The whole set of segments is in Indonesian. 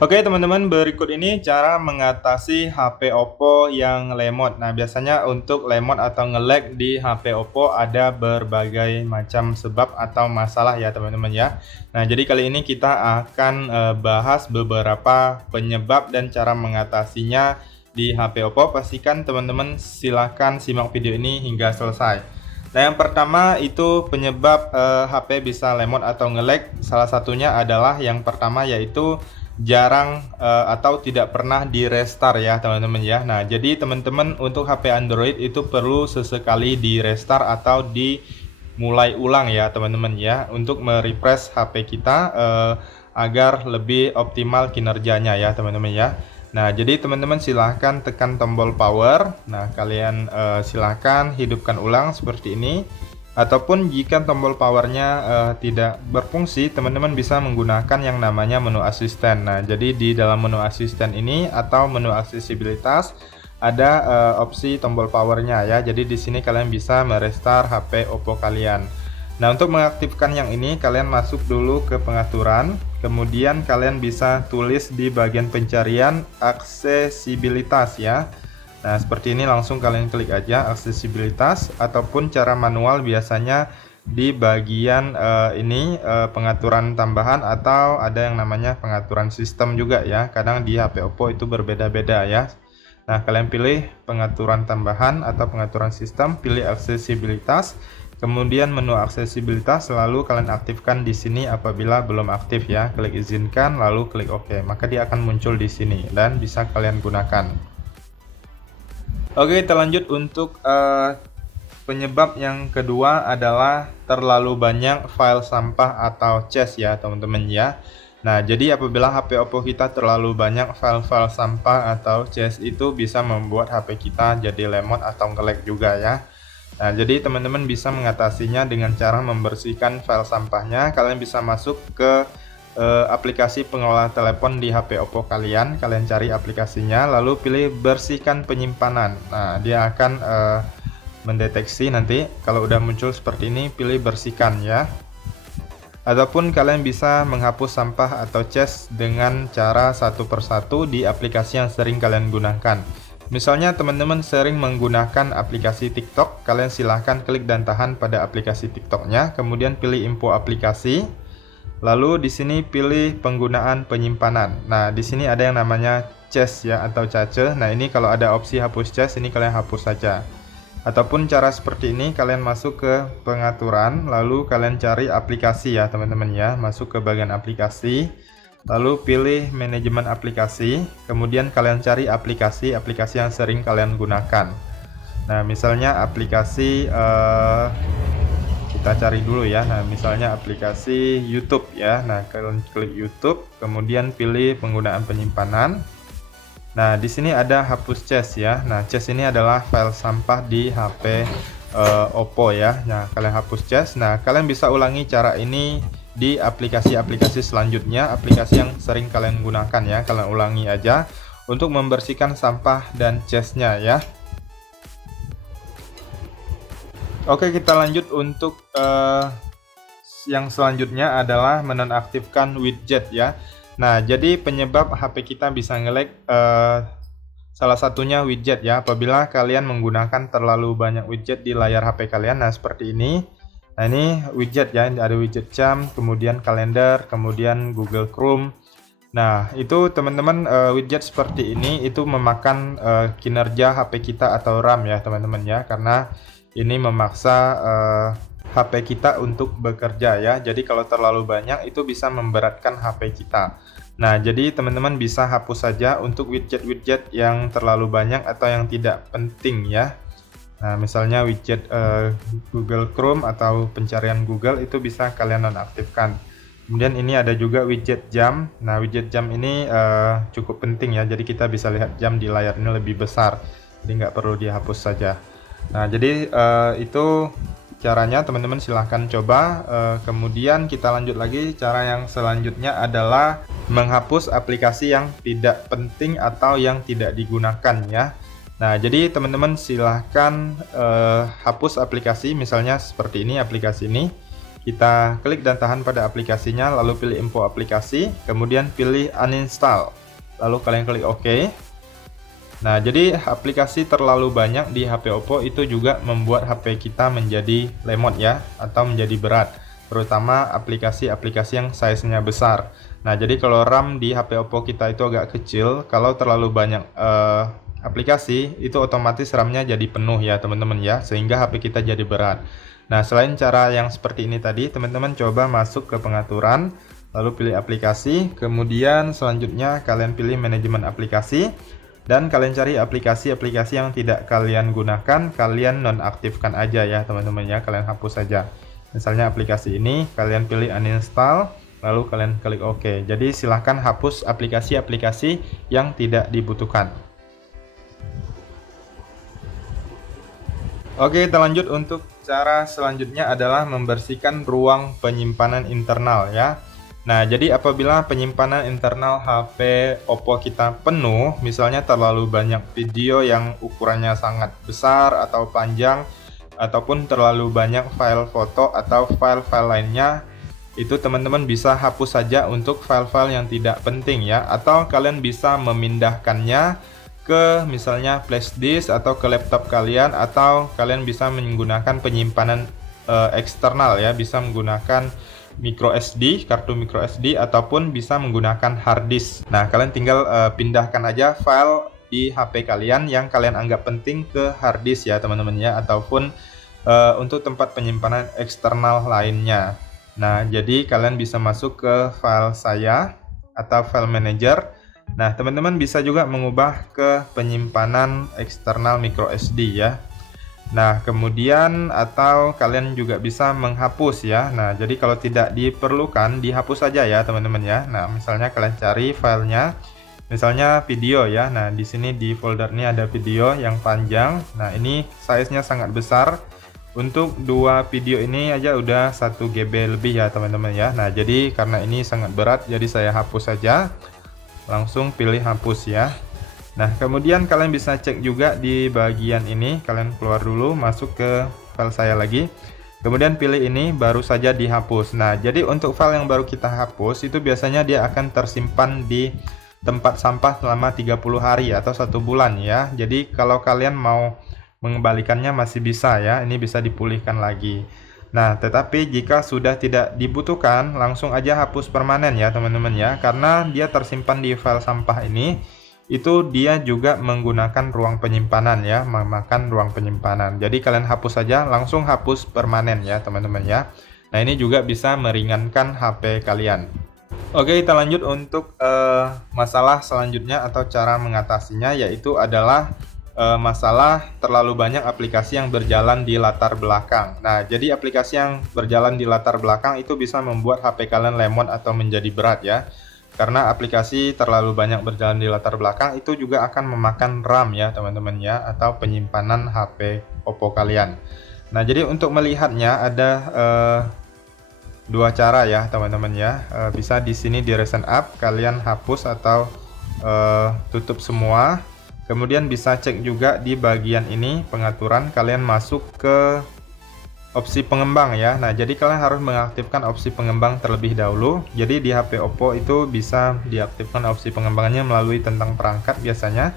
Oke teman-teman, berikut ini cara mengatasi HP Oppo yang lemot. Nah, biasanya untuk lemot atau nge-lag di HP Oppo ada berbagai macam sebab atau masalah ya teman-teman ya. Nah, jadi kali ini kita akan bahas beberapa penyebab dan cara mengatasinya di HP Oppo. Pastikan teman-teman silahkan simak video ini hingga selesai. Nah, yang pertama itu penyebab HP bisa lemot atau nge-lag. Salah satunya adalah yang pertama yaitu jarang atau tidak pernah di restart ya teman-teman ya. Nah, jadi teman-teman untuk HP Android itu perlu sesekali di restart atau dimulai ulang ya teman-teman ya, untuk merefresh HP kita agar lebih optimal kinerjanya ya teman-teman ya. Nah, jadi teman-teman silahkan tekan tombol power. Nah, kalian silahkan hidupkan ulang seperti ini. Ataupun jika tombol powernya tidak berfungsi, teman-teman bisa menggunakan yang namanya menu asisten. Nah, jadi di dalam menu asisten ini atau menu aksesibilitas ada opsi tombol powernya ya. Jadi di sini kalian bisa merestart HP Oppo kalian. Nah, untuk mengaktifkan yang ini kalian masuk dulu ke pengaturan, kemudian kalian bisa tulis di bagian pencarian aksesibilitas ya. Nah, seperti ini langsung kalian klik aja aksesibilitas, ataupun cara manual biasanya di bagian pengaturan tambahan, atau ada yang namanya pengaturan sistem juga ya. Kadang di HP Oppo itu berbeda-beda ya. Nah, kalian pilih pengaturan tambahan atau pengaturan sistem, pilih aksesibilitas, kemudian menu aksesibilitas, lalu kalian aktifkan di sini apabila belum aktif ya. Klik izinkan, lalu klik OK, maka dia akan muncul di sini dan bisa kalian gunakan. Oke, kita lanjut untuk penyebab yang kedua adalah terlalu banyak file sampah atau cache ya teman-teman ya. Nah, jadi apabila HP Oppo kita terlalu banyak file-file sampah atau cache, itu bisa membuat HP kita jadi lemot atau nge-lag juga ya. Nah, jadi teman-teman bisa mengatasinya dengan cara membersihkan file sampahnya. Kalian bisa masuk ke aplikasi pengelola telepon di HP Oppo kalian. Kalian cari aplikasinya, lalu pilih bersihkan penyimpanan. Nah, dia akan mendeteksi nanti kalau udah muncul seperti ini, pilih bersihkan ya. Ataupun kalian bisa menghapus sampah atau cache dengan cara satu persatu di aplikasi yang sering kalian gunakan. Misalnya teman-teman sering menggunakan aplikasi TikTok, kalian silahkan klik dan tahan pada aplikasi TikToknya, kemudian pilih info aplikasi. Lalu di sini pilih penggunaan penyimpanan. Nah, di sini ada yang namanya cache ya atau cache. Nah, ini kalau ada opsi hapus cache, ini kalian hapus saja. Ataupun cara seperti ini, kalian masuk ke pengaturan, lalu kalian cari aplikasi ya teman-teman ya. Masuk ke bagian aplikasi, lalu pilih manajemen aplikasi, kemudian kalian cari aplikasi yang sering kalian gunakan. Nah, misalnya aplikasi kita cari dulu ya. Nah, misalnya aplikasi YouTube ya. Nah, kalian klik YouTube, kemudian pilih penggunaan penyimpanan. Nah, di sini ada hapus cache ya. Nah, cache ini adalah file sampah di HP Oppo ya. Nah, kalian hapus cache. Nah, kalian bisa ulangi cara ini di aplikasi-aplikasi selanjutnya, aplikasi yang sering kalian gunakan ya. Kalian ulangi aja untuk membersihkan sampah dan cache-nya ya. Oke, kita lanjut untuk yang selanjutnya adalah menonaktifkan widget ya. Nah, jadi penyebab HP kita bisa nge-lag salah satunya widget ya. Apabila kalian menggunakan terlalu banyak widget di layar HP kalian, nah seperti ini. Nah, ini widget ya, ada widget jam, kemudian kalender, kemudian Google Chrome. Nah, itu teman-teman widget seperti ini itu memakan kinerja HP kita atau RAM ya teman-teman ya, karena ini memaksa HP kita untuk bekerja ya. Jadi kalau terlalu banyak itu bisa memberatkan HP kita. Nah, jadi teman-teman bisa hapus saja untuk widget-widget yang terlalu banyak atau yang tidak penting ya. Nah, misalnya widget Google Chrome atau pencarian Google itu bisa kalian nonaktifkan. Kemudian ini ada juga widget jam. Nah, widget jam ini cukup penting ya. Jadi kita bisa lihat jam di layar ini lebih besar. Jadi nggak perlu dihapus saja. Nah, jadi itu caranya teman-teman silahkan coba. Kemudian kita lanjut lagi. Cara yang selanjutnya adalah menghapus aplikasi yang tidak penting atau yang tidak digunakan ya. Nah, jadi teman-teman silahkan hapus aplikasi, misalnya seperti ini aplikasi ini. Kita klik dan tahan pada aplikasinya, lalu pilih info aplikasi, kemudian pilih uninstall. Lalu kalian klik OK. Nah, jadi aplikasi terlalu banyak di HP Oppo itu juga membuat HP kita menjadi lemot ya, atau menjadi berat, terutama aplikasi-aplikasi yang size-nya besar. Nah, jadi kalau RAM di HP Oppo kita itu agak kecil, kalau terlalu banyak aplikasi, itu otomatis RAM-nya jadi penuh ya teman-teman ya, sehingga HP kita jadi berat. Nah, selain cara yang seperti ini tadi, teman-teman coba masuk ke pengaturan, lalu pilih aplikasi, kemudian selanjutnya kalian pilih manajemen aplikasi, dan kalian cari aplikasi-aplikasi yang tidak kalian gunakan, kalian nonaktifkan aja ya teman-teman ya, kalian hapus saja. Misalnya aplikasi ini, kalian pilih uninstall, lalu kalian klik OK. Jadi silahkan hapus aplikasi-aplikasi yang tidak dibutuhkan. Oke, kita lanjut. Untuk cara selanjutnya adalah membersihkan ruang penyimpanan internal ya. Nah, jadi apabila penyimpanan internal HP Oppo kita penuh, misalnya terlalu banyak video yang ukurannya sangat besar atau panjang, ataupun terlalu banyak file foto atau file-file lainnya, itu teman-teman bisa hapus saja untuk file-file yang tidak penting ya, atau kalian bisa memindahkannya ke misalnya flash disk atau ke laptop kalian, atau kalian bisa menggunakan penyimpanan eksternal ya, bisa menggunakan micro SD, kartu micro SD, ataupun bisa menggunakan hard disk. Nah, kalian tinggal pindahkan aja file di HP kalian yang kalian anggap penting ke hard disk ya teman-teman ya, ataupun untuk tempat penyimpanan eksternal lainnya. Nah, jadi kalian bisa masuk ke file saya atau file manager. Nah, teman-teman bisa juga mengubah ke penyimpanan eksternal micro SD ya. Nah, kemudian atau kalian juga bisa menghapus ya. Nah, jadi kalau tidak diperlukan, dihapus saja ya teman-teman ya. Nah, misalnya kalian cari filenya, misalnya video ya. Nah, di sini di folder ini ada video yang panjang. Nah, ini size-nya sangat besar. Untuk dua video ini aja udah 1 GB lebih ya teman-teman ya. Nah, jadi karena ini sangat berat, jadi saya hapus saja. Langsung pilih hapus ya. Nah, kemudian kalian bisa cek juga di bagian ini, kalian keluar dulu, masuk ke file saya lagi, kemudian pilih ini, baru saja dihapus. Nah, jadi untuk file yang baru kita hapus, itu biasanya dia akan tersimpan di tempat sampah selama 30 hari atau 1 bulan ya. Jadi kalau kalian mau mengembalikannya masih bisa ya, ini bisa dipulihkan lagi. Nah, tetapi jika sudah tidak dibutuhkan, langsung aja hapus permanen ya teman-teman ya, karena dia tersimpan di file sampah ini, itu dia juga menggunakan ruang penyimpanan ya, memakan ruang penyimpanan. Jadi kalian hapus saja, langsung hapus permanen ya teman-teman ya. Nah, ini juga bisa meringankan HP kalian. Oke, kita lanjut untuk masalah selanjutnya atau cara mengatasinya, yaitu adalah masalah terlalu banyak aplikasi yang berjalan di latar belakang. Nah, jadi aplikasi yang berjalan di latar belakang itu bisa membuat HP kalian lemot atau menjadi berat ya. Karena aplikasi terlalu banyak berjalan di latar belakang itu juga akan memakan RAM ya teman-teman ya, atau penyimpanan HP Oppo kalian. Nah, jadi untuk melihatnya ada dua cara ya teman-teman ya. Bisa di sini di recent app kalian hapus atau tutup semua. Kemudian bisa cek juga di bagian ini pengaturan, kalian masuk ke opsi pengembang ya. Nah, jadi kalian harus mengaktifkan opsi pengembang terlebih dahulu. Jadi di HP Oppo itu bisa diaktifkan opsi pengembangannya melalui tentang perangkat biasanya.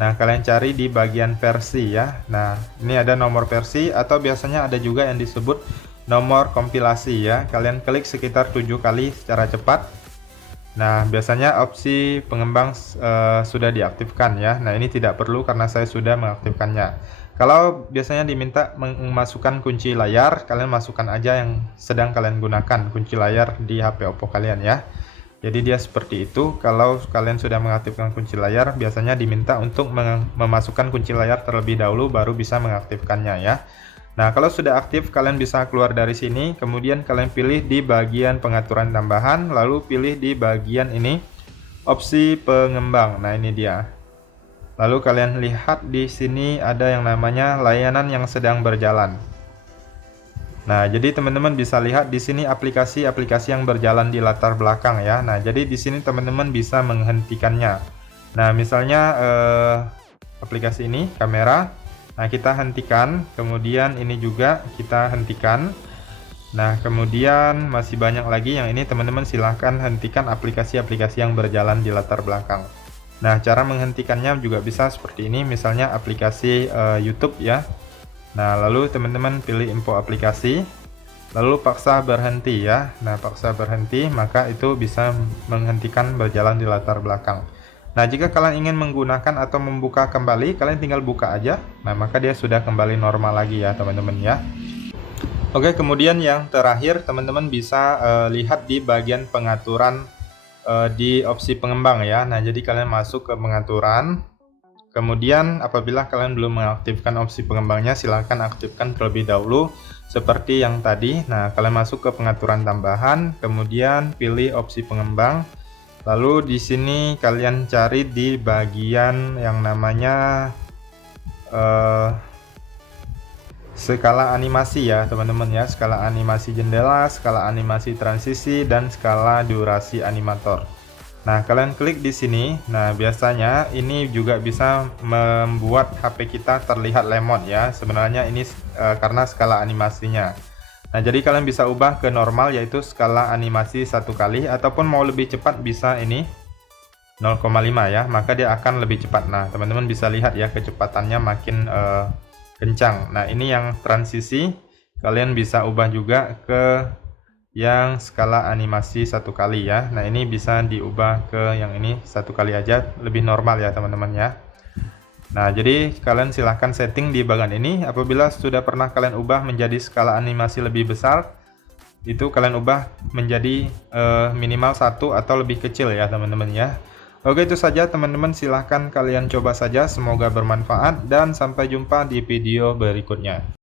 Nah, kalian cari di bagian versi ya. Nah, ini ada nomor versi, atau biasanya ada juga yang disebut nomor kompilasi ya. Kalian klik sekitar 7 kali secara cepat. Nah, biasanya opsi pengembang sudah diaktifkan ya. Nah, ini tidak perlu karena saya sudah mengaktifkannya. Kalau biasanya diminta memasukkan kunci layar, kalian masukkan aja yang sedang kalian gunakan, kunci layar di HP Oppo kalian ya. Jadi dia seperti itu. Kalau kalian sudah mengaktifkan kunci layar, biasanya diminta untuk memasukkan kunci layar terlebih dahulu, baru bisa mengaktifkannya ya. Nah, kalau sudah aktif, kalian bisa keluar dari sini, kemudian kalian pilih di bagian pengaturan tambahan, lalu pilih di bagian ini, opsi pengembang. Nah, ini dia. Lalu kalian lihat di sini ada yang namanya layanan yang sedang berjalan. Nah, jadi teman-teman bisa lihat di sini aplikasi-aplikasi yang berjalan di latar belakang ya. Nah, jadi di sini teman-teman bisa menghentikannya. Nah, misalnya aplikasi ini kamera. Nah, kita hentikan, kemudian ini juga kita hentikan. Nah, kemudian masih banyak lagi yang ini teman-teman silahkan hentikan aplikasi-aplikasi yang berjalan di latar belakang. Nah, cara menghentikannya juga bisa seperti ini, misalnya aplikasi YouTube ya. Nah, lalu teman-teman pilih info aplikasi, lalu paksa berhenti ya. Nah, paksa berhenti, maka itu bisa menghentikan berjalan di latar belakang. Nah, jika kalian ingin menggunakan atau membuka kembali, kalian tinggal buka aja. Nah, maka dia sudah kembali normal lagi ya teman-teman ya. Oke, kemudian yang terakhir teman-teman bisa lihat di bagian pengaturan di opsi pengembang ya. Nah, jadi kalian masuk ke pengaturan. Kemudian apabila kalian belum mengaktifkan opsi pengembangnya, silahkan aktifkan terlebih dahulu seperti yang tadi. Nah, kalian masuk ke pengaturan tambahan, kemudian pilih opsi pengembang. Lalu di sini kalian cari di bagian yang namanya skala animasi ya teman-teman ya, skala animasi jendela, skala animasi transisi, dan skala durasi animator. Nah, kalian klik di sini. Nah, biasanya ini juga bisa membuat HP kita terlihat lemot ya. Sebenarnya ini karena skala animasinya. Nah, jadi kalian bisa ubah ke normal, yaitu skala animasi 1 kali, ataupun mau lebih cepat bisa ini 0,5 ya, maka dia akan lebih cepat. Nah, teman-teman bisa lihat ya kecepatannya makin kencang. Nah, ini yang transisi, kalian bisa ubah juga ke yang skala animasi 1 kali ya. Nah, ini bisa diubah ke yang ini 1 kali aja, lebih normal ya teman-teman ya. Nah, jadi kalian silahkan setting di bagian ini. Apabila sudah pernah kalian ubah menjadi skala animasi lebih besar, itu kalian ubah menjadi minimal 1 atau lebih kecil ya teman-teman ya. Oke, itu saja teman-teman, silahkan kalian coba saja, semoga bermanfaat dan sampai jumpa di video berikutnya.